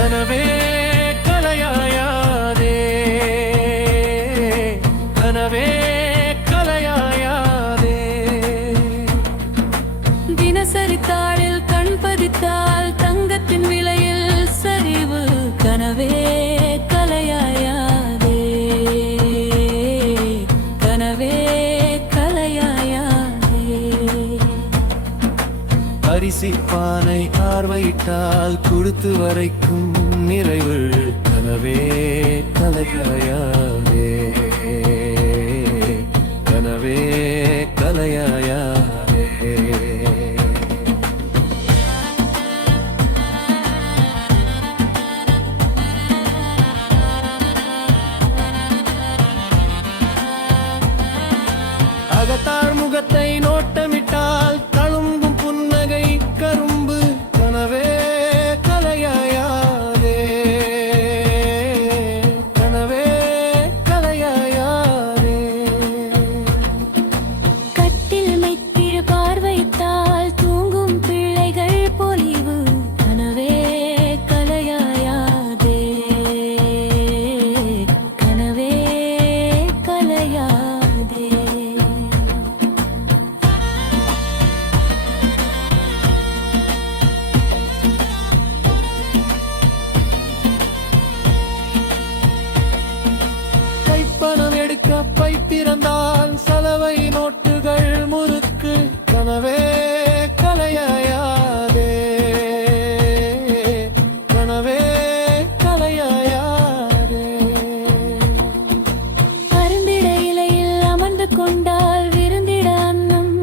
கனவே கலையாயாதே கனவே கலையாயாதே தினசரி தாளில் கண் பதித்தால் தங்கத்தின் விலையில் சரிவு கனவே கலையாயாதே கனவே கலையாயாதே அரிசி பானை பார்வையிட்டால் கொடுத்து வரைக்கும் நிறைவு கனவே கலையாயாதே கனவே கலையாயாதே அகத்தார் முகத்தை நோட்டமிட்டால் தழும்பும் புன்னகை கரும்பு கனவே கலையாயாதே கனவே கலையாயாதே கட்டில் மைத்திரு பார்வைத்தால் தூங்கும் பிள்ளைகள் பொலிவு கனவே கலையாயாதே கனவே கலையாதே கைப்பணம் எடுக்க பை திறந்தால் சலவை நோட்டுகள் முறுக்கு கனவே கலையாயாதே கனவே கலையாயாதே அருந்திட இலையில் அமர்ந்து கொண்டால் விருந்திட அன்னம்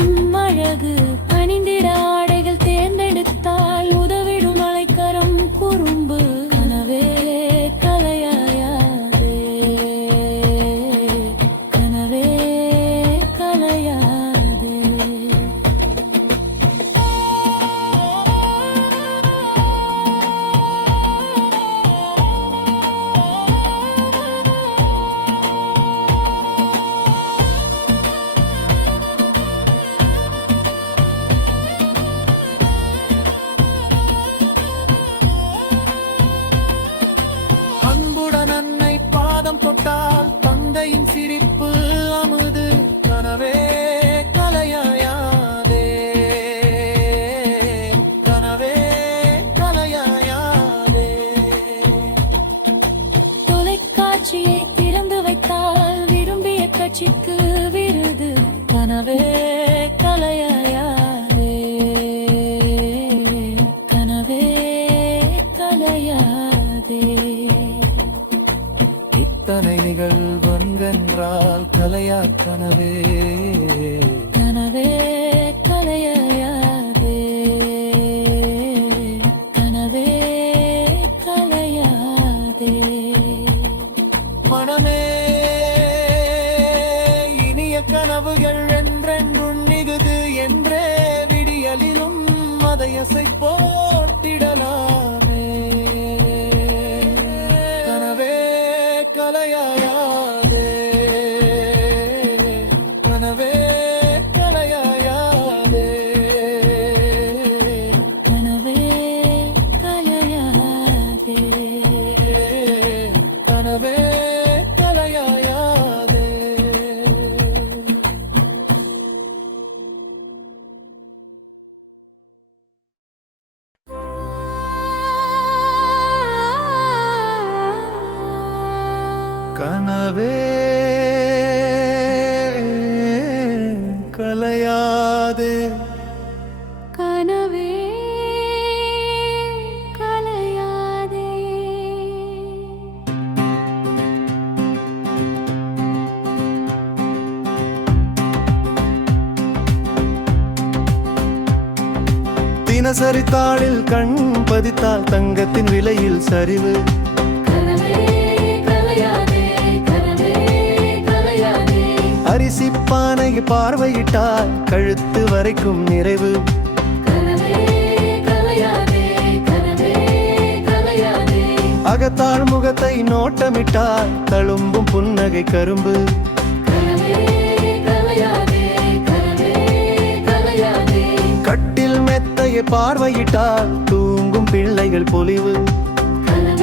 அழகு அணிந்திட ஆடைகள் தேர்ந்தெடுத்தால் உதவிடும் அலைக்கரம் குறும்பு கனவே கலையாயாதே கனவே கலையாதே அன்புடன் அன்னை பாதம் தொட்டால் தந்தையின் சிரிப்பு அமுது கனவே கலையாயாதே கனவே கலையாயாதே தொலைக்காட்சியை திறந்து வைத்தால் விரும்பிய கட்சிக்கு விருது கனவே கலையாயாதே கனவே கலையாதே இத்தனை நிகழ்வென்றால் கலையா கனவே கனவே கலையாதே கனவே கலையாதே மனமே இனிய கனவுகள் என்றென்றும் நிகுது என்றே விடியலிலும் மதையசை போட்டிடலாமே கனவே கலையாயாதே கனவே கலையாயாதே கனவே கலையாதே கனவே கலையாயாதே கனவே கலையாதே கனவே கலையாதே தினசரி தாளில் கண் பதித்தால் தங்கத்தின் விலையில் சரிவு கனவே கலையாதே கனவே கலையாதே அரிசி பானை பார்வையிட்டால் கழுத்து வரைக்கும் நிறைவு கனவே கலையாதே கனவே கலையாதே அகத்தாள் முகத்தை நோட்டமிட்டால் தழும்பும் புன்னகை கரும்பு கனவே கலையாதே கனவே கலையாதே கட்டில் மெத்தையை பார்வையிட்டால் தூங்கும் பிள்ளைகள் பொலிவு கனவே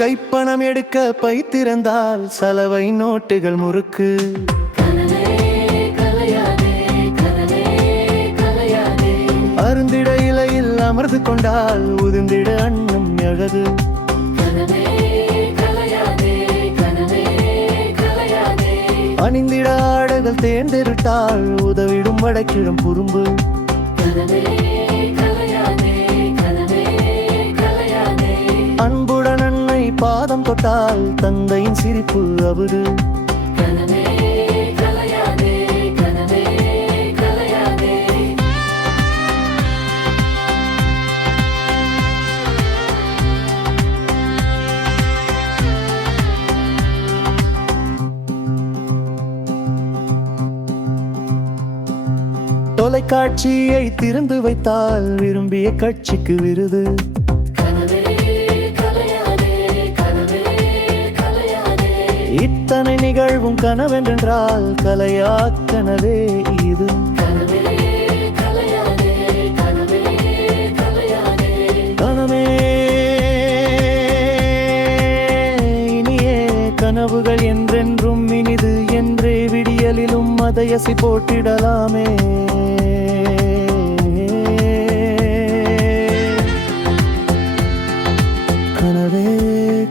கைப்பணம் எடுக்க பை திறந்தால் சலவை நோட்டுகள் முறுக்கு. கனவே கலையாதே கனவே கலையாதே அருந்திட இலையில் அமர்ந்து கொண்டால் உதிர்ந்திட அன்னம் அழகு. கனவே கலையாதே கனவே கலையாதே அணிந்திட ஆடைகள் தேர்ந்தெடுத்தால் உதவிடும் வடக்கிடும் குறும்பு. கனவே கலையாதே கனவே கலையாதே அன்புடன் அன்னை பாதம் தொட்டால் தந்தையின் சிரிப்பு அவுது. கனவே கலையாதே கனவே கலையாதே தொலைக்காட்சியை திறந்து வைத்தால் விரும்பிய கட்சிக்கு விருது. கனவே கலையாதே கனவே கலையாதே இத்தனை நிகழ்வும் கனவென்றால் கலையா கனவே இது. கனவே கலையாதே கனவே கலையாதே கனவே இனியே கனவுகள் என்றென்றும் இனிது என்றே விடியலிலும் அதையசி போட்டிடலாமே. கனவே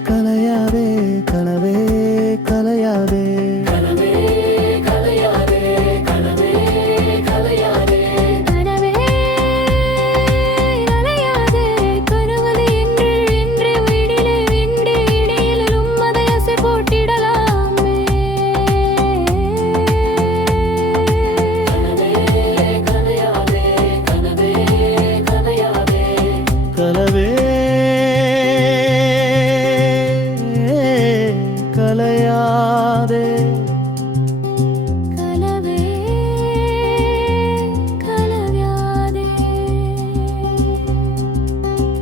கலையாதே கனவே கலையாதே கனவே கலையாதே கனவே கலையாதே கனவே கலையாதே கனவது என்று என்றே வீடிலே விண்டே இடையிலும் அதை அசை போட்டிடலாமே. கனவே கலையாதே கனவே கலையாதே கலவே கலையாதே கனவே கலையாதே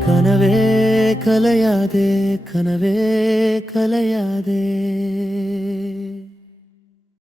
கனவே கலையாதே கனவே கலையாதே.